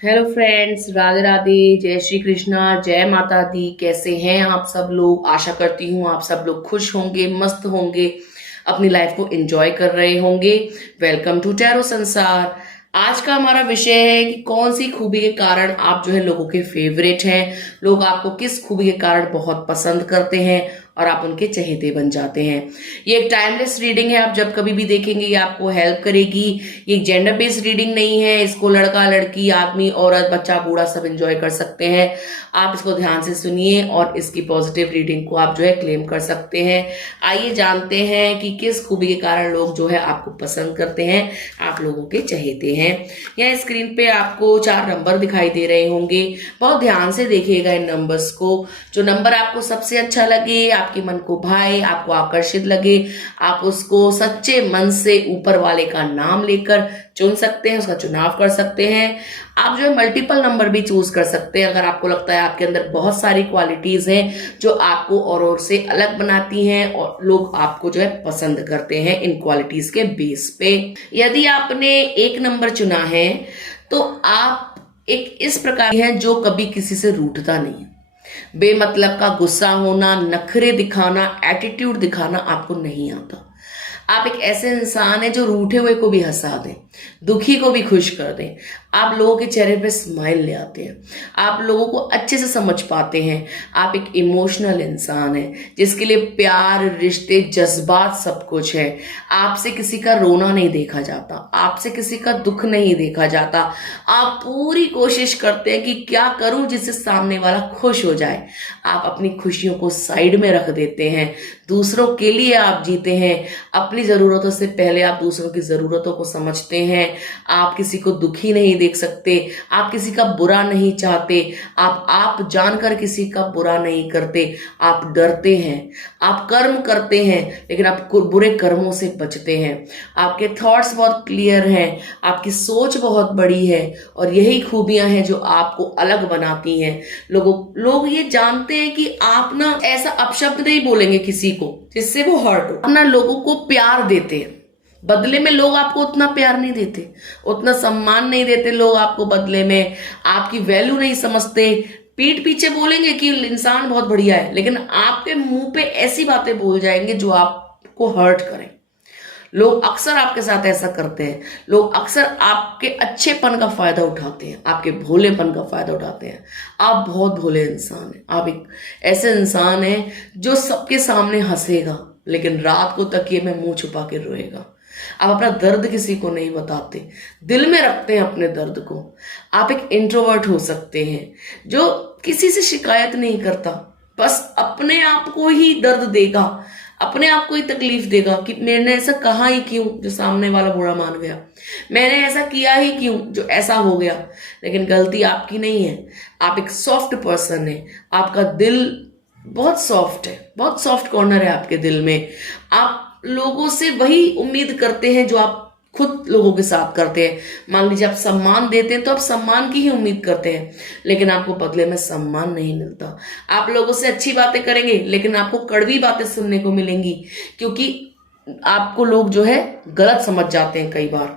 Hello friends, Radhe Radhe, जय श्री कृष्णा, जय माता दी। कैसे हैं आप सब लोग? आशा करती हूँ आप सब लोग खुश होंगे, मस्त होंगे, अपनी लाइफ को एंजॉय कर रहे होंगे। वेलकम टू टैरो संसार। आज का हमारा विषय है कि कौन सी खूबी के कारण आप जो है लोगों के फेवरेट हैं। लोग आपको किस खूबी के कारण बहुत पसंद करते हैं और आप उनके चहेते बन जाते हैं। ये एक टाइमलेस रीडिंग है, आप जब कभी भी देखेंगे ये आपको हेल्प करेगी। ये जेंडर बेस्ड रीडिंग नहीं है, इसको लड़का लड़की, आदमी औरत, बच्चा बूढ़ा सब एंजॉय कर सकते हैं। आप इसको ध्यान से सुनिए और इसकी पॉजिटिव रीडिंग को आप जो है क्लेम कर सकते हैं। आइए जानते हैं कि किस खूबी के कारण लोग जो है आपको पसंद करते हैं, आप लोगों के चहेते हैं। यहाँ स्क्रीन पे आपको 4 नंबर दिखाई दे रहे होंगे। बहुत ध्यान से देखिएगा इन नंबर्स को। जो नंबर आपको सबसे अच्छा लगे, आपके मन को भाए, आपको आकर्षित लगे, आप उसको सच्चे मन से ऊपर वाले का नाम लेकर चुन सकते हैं, उसका चुनाव कर सकते हैं। आप जो है मल्टीपल नंबर भी चूज कर सकते हैं अगर आपको लगता है आपके अंदर बहुत सारी क्वालिटीज हैं जो आपको और से अलग बनाती हैं और लोग आपको जो है पसंद करते हैं इन क्वालिटीज के बेस पे। यदि आपने एक नंबर चुना है तो आप एक इस प्रकार के हैं जो कभी किसी से रूठता नहीं है। बेमतलब का गुस्सा होना, नखरे दिखाना, एटीट्यूड दिखाना आपको नहीं आता। आप एक ऐसे इंसान हैं जो रूठे हुए को भी हंसा दें, दुखी को भी खुश कर दें। आप लोगों के चेहरे पे स्माइल ले आते हैं, आप लोगों को अच्छे से समझ पाते हैं। आप एक इमोशनल इंसान हैं जिसके लिए प्यार, रिश्ते, जज्बात सब कुछ है। आपसे किसी का रोना नहीं देखा जाता, आपसे किसी का दुख नहीं देखा जाता। आप पूरी कोशिश करते हैं कि क्या करूं जिससे सामने वाला खुश हो जाए। आप अपनी खुशियों को साइड में रख देते हैं, दूसरों के लिए आप जीते हैं। अपनी जरूरतों से पहले आप दूसरों की जरूरतों को समझते हैं। आप किसी को दुखी नहीं देख सकते, आप किसी का बुरा नहीं चाहते, आप जानकर किसी का बुरा नहीं करते। आप डरते हैं, आप कर्म करते हैं लेकिन आप बुरे कर्मों से बचते हैं। आपके थॉट्स बहुत क्लियर हैं, आपकी सोच बहुत बड़ी है और यही खूबियां हैं जो आपको अलग बनाती हैं। लोग ये जानते हैं कि आप ना ऐसा अपशब्द नहीं बोलेंगे किसी को जिससे वो हर्ट हो। अपना लोगों को प्यार देते हैं, बदले में लोग आपको उतना प्यार नहीं देते, उतना सम्मान नहीं देते। लोग आपको बदले में आपकी वैल्यू नहीं समझते। पीठ पीछे बोलेंगे कि इंसान बहुत बढ़िया है लेकिन आपके मुंह पे ऐसी बातें बोल जाएंगे जो आपको हर्ट करें। लोग अक्सर आपके साथ ऐसा करते हैं। लोग अक्सर आपके अच्छेपन का फायदा उठाते हैं, आपके भोलेपन का फायदा उठाते हैं। आप बहुत भोले इंसान हैं। आप एक ऐसे इंसान हैं जो सबके सामने हंसेगा लेकिन रात को तकिए में मुंह छुपा के रोएगा। आप अपना दर्द किसी को नहीं बताते, दिल में रखते हैं अपने दर्द को। आप एक इंट्रोवर्ट हो सकते हैं जो किसी से शिकायत नहीं करता, बस अपने आप को ही दर्द देगा, अपने आप को ही तकलीफ देगा कि मैंने ऐसा कहा ही क्यों जो सामने वाला बुरा मान गया, मैंने ऐसा किया ही क्यों जो ऐसा हो गया। लेकिन गलती आपकी नहीं है, आप एक सॉफ्ट पर्सन है, आपका दिल बहुत सॉफ्ट है, बहुत सॉफ्ट कॉर्नर है आपके दिल में। आप लोगों से वही उम्मीद करते हैं जो आप खुद लोगों के साथ करते हैं। मान लीजिए आप सम्मान देते हैं तो आप सम्मान की ही उम्मीद करते हैं लेकिन आपको बदले में सम्मान नहीं मिलता। आप लोगों से अच्छी बातें करेंगे लेकिन आपको कड़वी बातें सुनने को मिलेंगी क्योंकि आपको लोग जो है गलत समझ जाते हैं कई बार।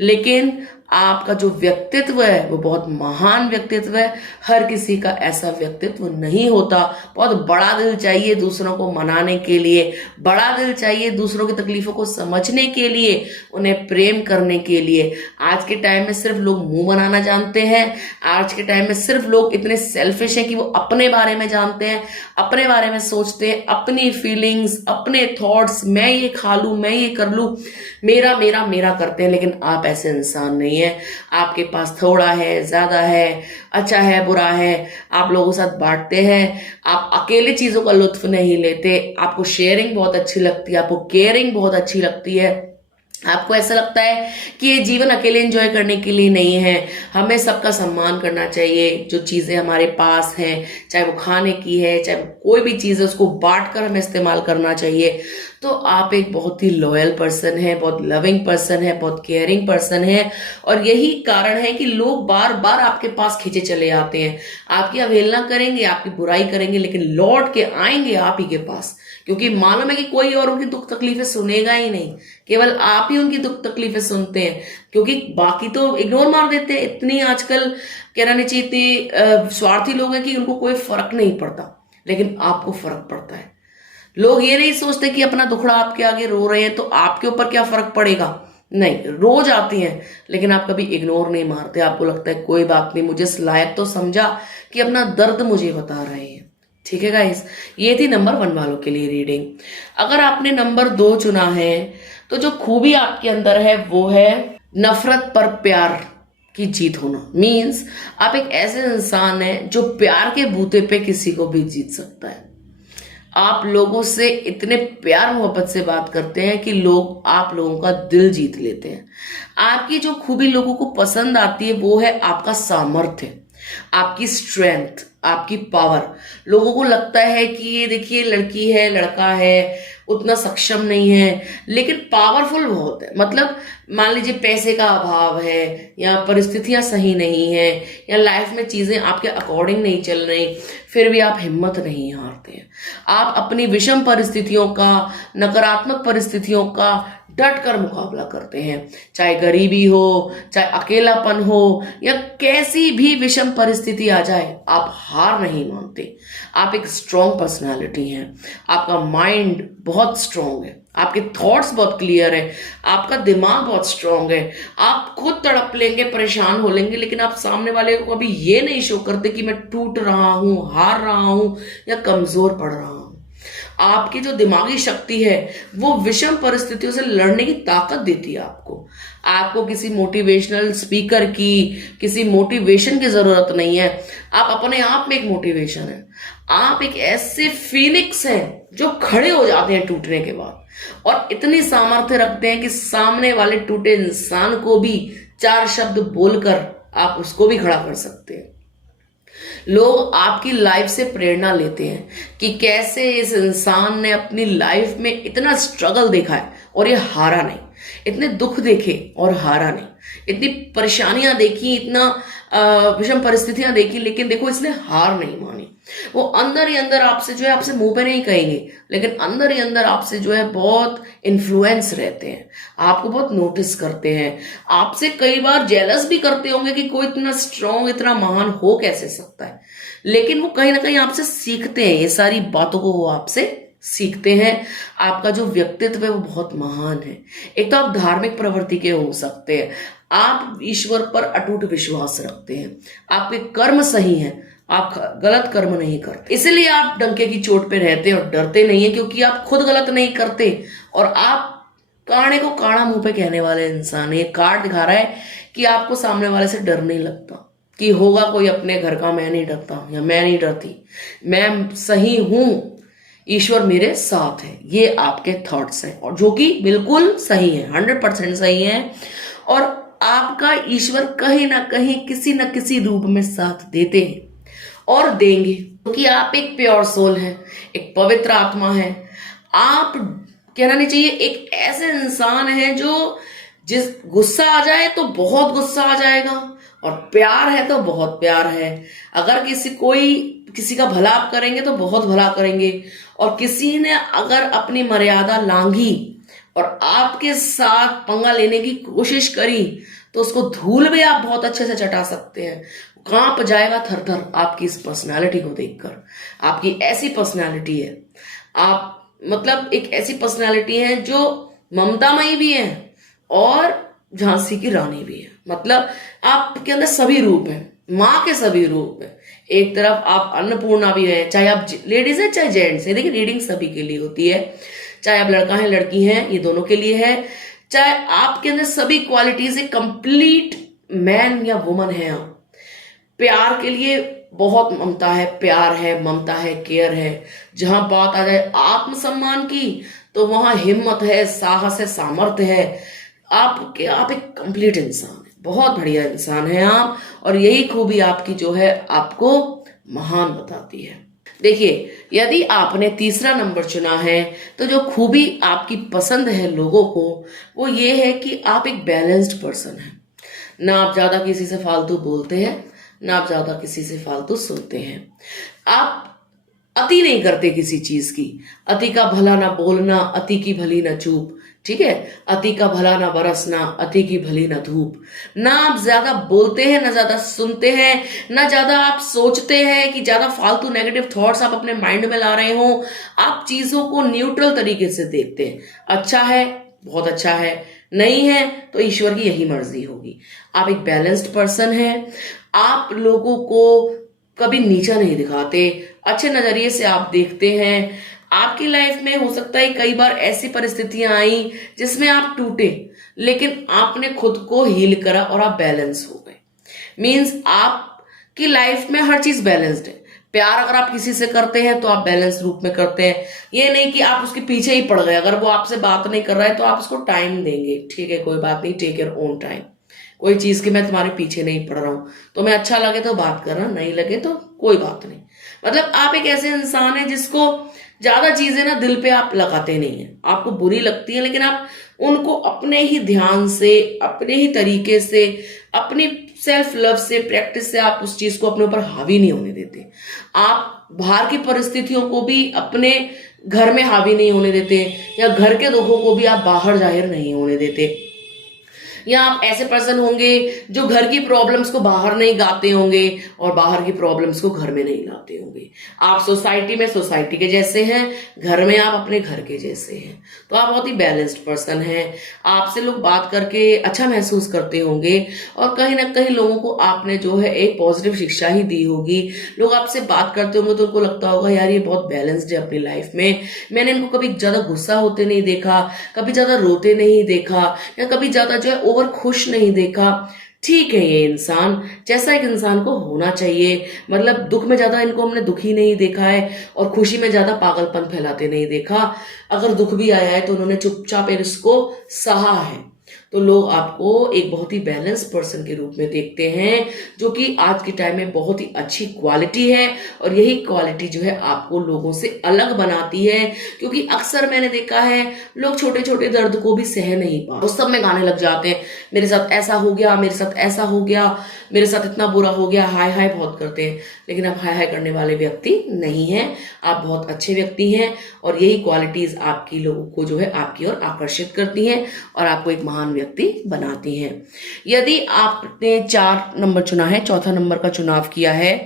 लेकिन आपका जो व्यक्तित्व है वो बहुत महान व्यक्तित्व है। हर किसी का ऐसा व्यक्तित्व नहीं होता। बहुत बड़ा दिल चाहिए दूसरों को मनाने के लिए, बड़ा दिल चाहिए दूसरों की तकलीफों को समझने के लिए, उन्हें प्रेम करने के लिए। आज के टाइम में सिर्फ लोग मुंह बनाना जानते हैं। आज के टाइम में सिर्फ लोग इतने सेल्फिश हैं कि वो अपने बारे में जानते हैं, अपने बारे में सोचते हैं, अपनी फीलिंग्स, अपने थॉट्स, मैं ये खा लूं, मैं ये कर लूं, मेरा मेरा मेरा करते हैं। लेकिन आप ऐसे इंसान नहीं है। आपके पास थोड़ा है, ज्यादा है, अच्छा है, बुरा है, आप लोगों के साथ बांटते हैं। आप अकेले चीजों का लुत्फ नहीं लेते। आपको शेयरिंग बहुत अच्छी लगती है, आपको केयरिंग बहुत अच्छी लगती है। आपको ऐसा लगता है कि ये जीवन अकेले एंजॉय करने के लिए नहीं है, हमें सबका सम्मान करना चाहिए। जो चीज़ें हमारे पास हैं, चाहे वो खाने की है, चाहे वो कोई भी चीज़ है, उसको बांट कर हमें इस्तेमाल करना चाहिए। तो आप एक बहुत ही लॉयल पर्सन है, बहुत लविंग पर्सन है, बहुत केयरिंग पर्सन है, और यही कारण है कि लोग बार बार आपके पास खींचे चले आते हैं। आपकी अवहेलना करेंगे, आपकी बुराई करेंगे, लेकिन लौट के आएंगे आप ही के पास, क्योंकि मालूम है कि कोई और उनकी दुख तकलीफें सुनेगा ही नहीं, केवल आप ही उनकी दुख तकलीफें सुनते हैं, क्योंकि बाकी तो इग्नोर मार देते हैं। इतनी आजकल कहना नहीं चाहिए, इतने स्वार्थी लोग हैं कि उनको कोई फर्क नहीं पड़ता, लेकिन आपको फर्क पड़ता है। लोग ये नहीं सोचते कि अपना दुखड़ा आपके आगे रो रहे हैं तो आपके ऊपर क्या फर्क पड़ेगा। नहीं, रोज आती हैं, लेकिन आप कभी इग्नोर नहीं मारते। आपको लगता है कोई बात नहीं, मुझे इस लायक तो समझा कि अपना दर्द मुझे बता रहे हैं। ठीक है गाइस, ये थी नंबर 1 वालों के लिए रीडिंग। अगर आपने नंबर 2 चुना है, तो जो खूबी आपके अंदर है वो है नफरत पर प्यार की जीत होना। मीन्स आप एक ऐसे इंसान हैं जो प्यार के बूते पे किसी को भी जीत सकता है। आप लोगों से इतने प्यार मोहब्बत से बात करते हैं कि लोग आप लोगों का दिल जीत लेते हैं। आपकी जो खूबी लोगों को पसंद आती है वो है आपका सामर्थ्य, आपकी स्ट्रेंथ, आपकी पावर। लोगों को लगता है कि ये देखिए लड़की है, लड़का है, उतना सक्षम नहीं है, लेकिन पावरफुल बहुत है। मतलब मान लीजिए पैसे का अभाव है, या परिस्थितियां सही नहीं है, या लाइफ में चीजें आपके अकॉर्डिंग नहीं चल रही, फिर भी आप हिम्मत नहीं हारते हैं। आप अपनी विषम परिस्थितियों का, नकारात्मक परिस्थितियों का डट कर मुकाबला करते हैं। चाहे गरीबी हो, चाहे अकेलापन हो, या कैसी भी विषम परिस्थिति आ जाए, आप हार नहीं मानते। आप एक स्ट्रॉन्ग पर्सनालिटी हैं। आपका माइंड बहुत स्ट्रॉन्ग है, आपके थॉट्स बहुत क्लियर है, आपका दिमाग बहुत स्ट्रॉन्ग है। आप खुद तड़प लेंगे, परेशान हो लेंगे, लेकिन आप सामने वाले को कभी ये नहीं शो करते कि मैं टूट रहा हूं, हार रहा हूं, या कमजोर पड़ रहा हूं। आपकी जो दिमागी शक्ति है वो विषम परिस्थितियों से लड़ने की ताकत देती है आपको। आपको किसी मोटिवेशनल स्पीकर की, किसी मोटिवेशन की जरूरत नहीं है। आप अपने आप में एक मोटिवेशन है। आप एक ऐसे फीनिक्स हैं जो खड़े हो जाते हैं टूटने के बाद, और इतनी सामर्थ्य रखते हैं कि सामने वाले टूटे इंसान को भी 4 शब्द बोलकर आप उसको भी खड़ा कर सकते हैं। लोग आपकी लाइफ से प्रेरणा लेते हैं कि कैसे इस इंसान ने अपनी लाइफ में इतना स्ट्रगल देखा है और ये हारा नहीं, इतने दुख देखे और हारा नहीं, इतनी परेशानियां देखी, इतना विषम परिस्थितियां देखी, लेकिन देखो इसने हार नहीं मानी। वो अंदर ही अंदर आपसे जो है, आपसे मुंह पे नहीं कहेंगे, लेकिन अंदर ही अंदर आपसे जो है बहुत इन्फ्लुएंस रहते हैं, आपको बहुत नोटिस करते हैं, आपसे कई बार जेलस भी करते होंगे कि कोई इतना स्ट्रांग, इतना महान हो कैसे सकता है। लेकिन वो कहीं ना कहीं आपसे सीखते हैं, ये सारी बातों को वो आपसे सीखते हैं। आपका जो व्यक्तित्व है वो बहुत महान है। एक तो आप धार्मिक प्रवृत्ति के हो सकते हैं, आप ईश्वर पर अटूट विश्वास रखते हैं, आपके कर्म सही हैं, आप गलत कर्म नहीं करते, इसलिए आप डंके की चोट पे रहते हैं और डरते नहीं है, क्योंकि आप खुद गलत नहीं करते और आप काणे को काणा मुंह पे कहने वाले इंसान है। ये कार्ड दिखा रहा है कि आपको सामने वाले से डर नहीं लगता कि होगा कोई अपने घर का, मैं नहीं डरता या मैं नहीं डरती, मैं सही हूं, ईश्वर मेरे साथ है। ये आपके थॉट्स हैं, और जो कि बिल्कुल सही है, 100% सही है। और आपका ईश्वर कहीं ना कहीं किसी न किसी रूप में साथ देते हैं और देंगे, क्योंकि आप एक प्योर सोल है, एक पवित्र आत्मा है। आप कहना नहीं चाहिए एक ऐसे इंसान है जो जिस गुस्सा आ जाए तो बहुत गुस्सा आ जाएगा, और प्यार है तो बहुत प्यार है। अगर किसी का भला आप करेंगे तो बहुत भला करेंगे, और किसी ने अगर अपनी मर्यादा लांघी और आपके साथ पंगा लेने की कोशिश करी तो उसको धूल में आप बहुत अच्छे से चटा सकते हैं। कांप जाएगा थर थर आपकी इस पर्सनालिटी को देखकर। आपकी ऐसी पर्सनालिटी है, आप मतलब एक ऐसी पर्सनालिटी है जो ममतामयी भी है और झांसी की रानी भी है। मतलब आपके अंदर सभी रूप हैं, माँ के सभी रूप हैं। एक तरफ आप अन्नपूर्णा भी है, चाहे आप लेडीज है चाहे जेंट्स है। देखिए रीडिंग सभी के लिए होती है, चाहे आप लड़का है लड़की हैं, ये दोनों के लिए है। चाहे आपके अंदर सभी क्वालिटीज है, कंप्लीट मैन या वुमन है आप। प्यार के लिए बहुत ममता है, प्यार है, ममता है, केयर है। जहां बात आ जाए आत्मसम्मान की तो वहां हिम्मत है, साहस है, सामर्थ्य है। आप एक कंप्लीट इंसान है, बहुत बढ़िया इंसान है आप, और यही खूबी आपकी जो है आपको महान बताती है। देखिए, यदि आपने तीसरा नंबर चुना है, तो जो खूबी आपकी पसंद है लोगों को, वो ये है कि आप एक बैलेंस्ड पर्सन हैं। ना आप ज़्यादा किसी से फालतू बोलते हैं, ना आप ज़्यादा किसी से फालतू सुनते हैं। आप अति नहीं करते किसी चीज की। अति का भला ना बोलना, अति की भली ना चूप। ठीक है, अति का भला ना बरसना, अति की भली ना धूप। ना आप ज्यादा बोलते हैं, ना ज्यादा सुनते हैं, ना ज्यादा आप सोचते हैं कि ज्यादा फालतू नेगेटिव थॉट्स आप अपने माइंड में ला रहे हो। आप चीजों को न्यूट्रल तरीके से देखते हैं। अच्छा है, बहुत अच्छा है, नहीं है तो ईश्वर की यही मर्जी होगी। आप एक बैलेंस्ड पर्सन हैं। आप लोगों को कभी नीचा नहीं दिखाते, अच्छे नजरिए से आप देखते हैं। आपकी लाइफ में हो सकता है कई बार ऐसी परिस्थितियां आई जिसमें आप टूटे, लेकिन आपने खुद को हील करा और आप बैलेंस हो गए। मीन्स आपकी लाइफ में हर चीज बैलेंस्ड है। प्यार अगर आप किसी से करते हैं तो आप बैलेंस रूप में करते हैं। ये नहीं कि आप उसके पीछे ही पड़ गए। अगर वो आपसे बात नहीं कर रहा है तो आप उसको टाइम देंगे, ठीक है, कोई बात नहीं, टेक योर ओन टाइम। कोई चीज के मैं तुम्हारे पीछे नहीं पड़ रहा हूं, तुम्हें अच्छा लगे तो बात करना, नहीं लगे तो कोई बात नहीं। मतलब आप एक ऐसे इंसान है जिसको ज्यादा चीजें ना दिल पे आप लगाते नहीं है। आपको बुरी लगती है लेकिन आप उनको अपने ही ध्यान से, अपने ही तरीके से, अपनी सेल्फ लव से, प्रैक्टिस से आप उस चीज को अपने ऊपर हावी नहीं होने देते। आप बाहर की परिस्थितियों को भी अपने घर में हावी नहीं होने देते, या घर के दुखों को भी आप बाहर जाहिर नहीं होने देते। या आप ऐसे पर्सन होंगे जो घर की प्रॉब्लम्स को बाहर नहीं गाते होंगे और बाहर की प्रॉब्लम्स को घर में नहीं लाते होंगे। आप सोसाइटी में सोसाइटी के जैसे हैं, घर में आप अपने घर के जैसे हैं। तो आप बहुत ही बैलेंस्ड पर्सन हैं। आपसे लोग बात करके अच्छा महसूस करते होंगे और कहीं ना कहीं लोगों को आपने जो है एक पॉजिटिव शिक्षा ही दी होगी। लोग आपसे बात करते होंगे तो उनको लगता होगा यार ये बहुत बैलेंस्ड है अपनी लाइफ में। मैंने इनको कभी ज्यादा गुस्सा होते नहीं देखा, कभी ज्यादा रोते नहीं देखा, या कभी ज्यादा जो है ओवर खुश नहीं देखा। ठीक है, ये इंसान जैसा एक इंसान को होना चाहिए। मतलब दुख में ज्यादा इनको हमने दुखी नहीं देखा है और खुशी में ज्यादा पागलपन फैलाते नहीं देखा। अगर दुख भी आया है तो उन्होंने चुपचाप इसको सहा है। तो लोग आपको एक बहुत ही बैलेंस पर्सन के रूप में देखते हैं, जो कि आज के टाइम में बहुत ही अच्छी क्वालिटी है। और यही क्वालिटी जो है आपको लोगों से अलग बनाती है। क्योंकि अक्सर मैंने देखा है लोग छोटे छोटे दर्द को भी सह नहीं पा, उस सब में गाने लग जाते हैं, मेरे साथ ऐसा हो गया, मेरे साथ ऐसा हो गया, मेरे साथ इतना बुरा हो गया, हाय हाय बहुत करते हैं। लेकिन आप हाय हाय करने वाले व्यक्ति नहीं हैं। आप बहुत अच्छे व्यक्ति हैं और यही क्वालिटीज आपकी लोगों को जो है आपकी ओर आकर्षित करती हैं और आपको एक महान व्यक्ति बनाती हैं। यदि आपने 4 नंबर चुना है, चौथा नंबर का चुनाव किया है,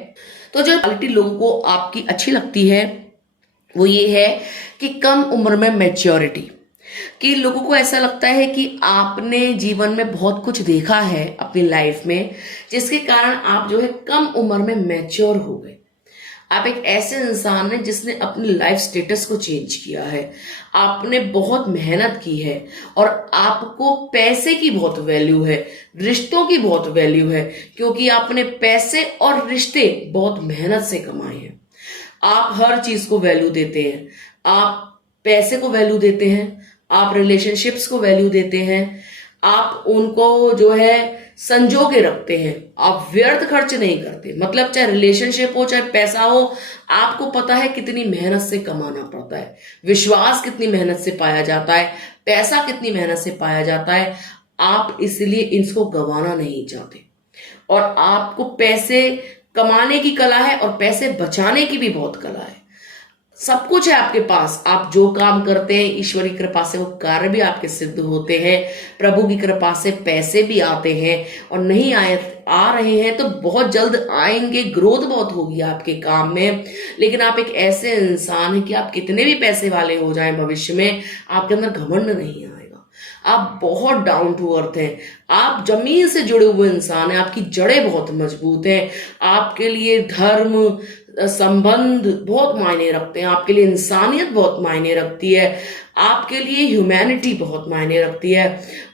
तो जो क्वालिटी लोगों को आपकी अच्छी लगती है वो ये है कि कम उम्र में मैच्योरिटी। कि लोगों को ऐसा लगता है कि आपने जीवन में बहुत कुछ देखा है अपनी लाइफ में, जिसके कारण आप जो है कम उम्र में मैच्योर हो गए। आप एक ऐसे इंसान हैं जिसने अपनी लाइफ स्टेटस को चेंज किया है। आपने बहुत मेहनत की है और आपको पैसे की बहुत वैल्यू है, रिश्तों की बहुत वैल्यू है, क्योंकि आपने पैसे और रिश्ते बहुत मेहनत से कमाए हैं। आप हर चीज को वैल्यू देते हैं। आप पैसे को वैल्यू देते हैं, आप रिलेशनशिप्स को वैल्यू देते हैं, आप उनको जो है संजो के रखते हैं। आप व्यर्थ खर्च नहीं करते। मतलब चाहे रिलेशनशिप हो चाहे पैसा हो, आपको पता है कितनी मेहनत से कमाना पड़ता है, विश्वास कितनी मेहनत से पाया जाता है, पैसा कितनी मेहनत से पाया जाता है। आप इसलिए इसको गंवाना नहीं चाहते। और आपको पैसे कमाने की कला है और पैसे बचाने की भी बहुत कला है। सब कुछ है आपके पास। आप जो काम करते हैं ईश्वर की कृपा से वो कार्य भी आपके सिद्ध होते हैं। प्रभु की कृपा से पैसे भी आते हैं, और नहीं आ रहे हैं तो बहुत जल्द आएंगे। ग्रोथ बहुत होगी आपके काम में। लेकिन आप एक ऐसे इंसान हैं कि आप कितने भी पैसे वाले हो जाएं भविष्य में, आपके अंदर घमंड नहीं आएगा। आप बहुत डाउन टू अर्थ हैं। आप जमीन से जुड़े हुए इंसान हैं। आपकी जड़ें बहुत मजबूत हैं। आपके लिए धर्म संबंध बहुत मायने रखते हैं। आपके लिए इंसानियत बहुत मायने रखती है। आपके लिए ह्यूमैनिटी बहुत मायने रखती है।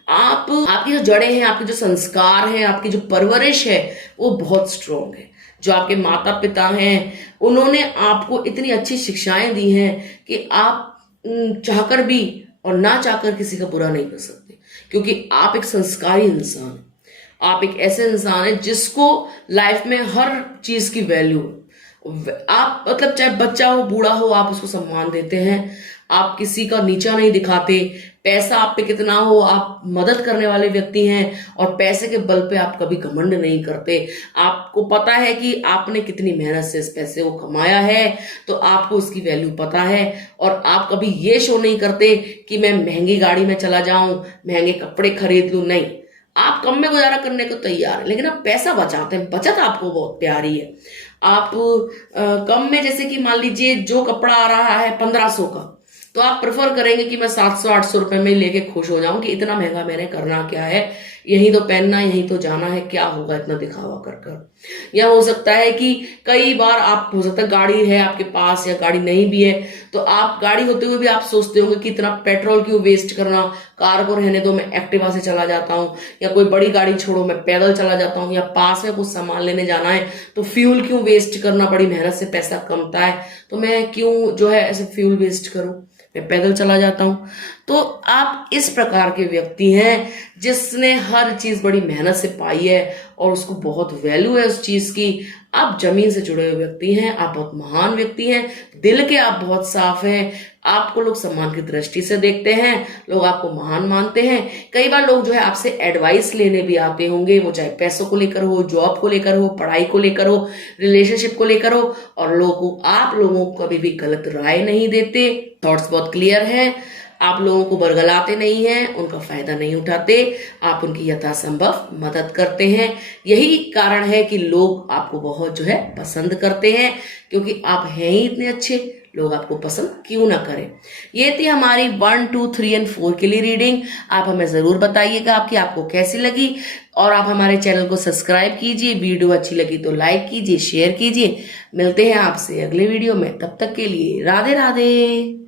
आपकी जो जड़ें हैं, आपके जो संस्कार हैं, आपकी जो परवरिश है वो बहुत स्ट्रोंग है। जो आपके माता पिता हैं उन्होंने आपको इतनी अच्छी शिक्षाएं दी हैं कि आप चाहकर भी और ना चाहकर किसी का बुरा नहीं कर सकते, क्योंकि आप एक संस्कारी इंसान हैं। आप एक ऐसे इंसान हैं जिसको लाइफ में हर चीज की वैल्यू है। आप मतलब चाहे बच्चा हो बूढ़ा हो आप उसको सम्मान देते हैं, आप किसी का नीचा नहीं दिखाते, पैसा आप पे कितना हो आप मदद करने वाले व्यक्ति हैं, और पैसे के बल पे आप कभी घमंड नहीं करते। आपको पता है कि आपने कितनी मेहनत से इस पैसे को कमाया है, तो आपको उसकी वैल्यू पता है, और आप कभी ये शो नहीं करते कि मैं महंगी गाड़ी में चला जाऊं, महंगे कपड़े खरीद लूं, नहीं। आप कम में गुजारा करने को तैयार है, लेकिन आप पैसा बचाते हैं, बचत आपको बहुत प्यारी है। आप कम में, जैसे कि मान लीजिए जो कपड़ा आ रहा है 1500 का, तो आप प्रेफर करेंगे कि मैं 700-800 रुपए में लेके खुश हो जाऊं, कि इतना महंगा मैंने करना क्या है, यहीं तो पहनना, यहीं तो जाना है, क्या होगा इतना दिखावा कर कर। या हो सकता है कि कई बार आप, हो सकता है गाड़ी है आपके पास या गाड़ी नहीं भी है, तो आप गाड़ी होते हुए भी आप सोचते होंगे कि इतना पेट्रोल क्यों वेस्ट करना, कार को रहने दो, मैं एक्टिवा से चला जाता हूँ, या कोई बड़ी गाड़ी छोड़ो मैं पैदल चला जाता हूँ, या पास में कुछ सामान लेने जाना है तो फ्यूल क्यों वेस्ट करना, बड़ी मेहनत से पैसा कमता है तो मैं क्यों जो है ऐसे फ्यूल वेस्ट करूं, मैं पैदल चला जाता हूं। तो आप इस प्रकार के व्यक्ति हैं जिसने हर चीज बड़ी मेहनत से पाई है और उसको बहुत वैल्यू है उस चीज की। आप जमीन से जुड़े हुए व्यक्ति हैं, आप बहुत महान व्यक्ति हैं, दिल के आप बहुत साफ हैं, आपको लोग सम्मान की दृष्टि से देखते हैं, लोग आपको महान मानते हैं। कई बार लोग जो है आपसे एडवाइस लेने भी आते होंगे, वो चाहे पैसों को लेकर हो, जॉब को लेकर हो, पढ़ाई को लेकर हो, रिलेशनशिप को लेकर हो, और आप लोगों को कभी भी गलत राय नहीं देते, थॉट्स बहुत क्लियर हैं, आप लोगों को बरगलाते नहीं हैं, उनका फायदा नहीं उठाते, आप उनकी यथासंभव मदद करते हैं। यही कारण है कि लोग आपको बहुत जो है पसंद करते हैं, क्योंकि आप हैं ही इतने अच्छे, लोग आपको पसंद क्यों ना करें। ये थी हमारी 1, 2, 3 और 4 के लिए रीडिंग। आप हमें ज़रूर बताइएगा कि आपको कैसी लगी, और आप हमारे चैनल को सब्सक्राइब कीजिए, वीडियो अच्छी लगी तो लाइक कीजिए, शेयर कीजिए। मिलते हैं आपसे अगले वीडियो में, तब तक के लिए राधे राधे।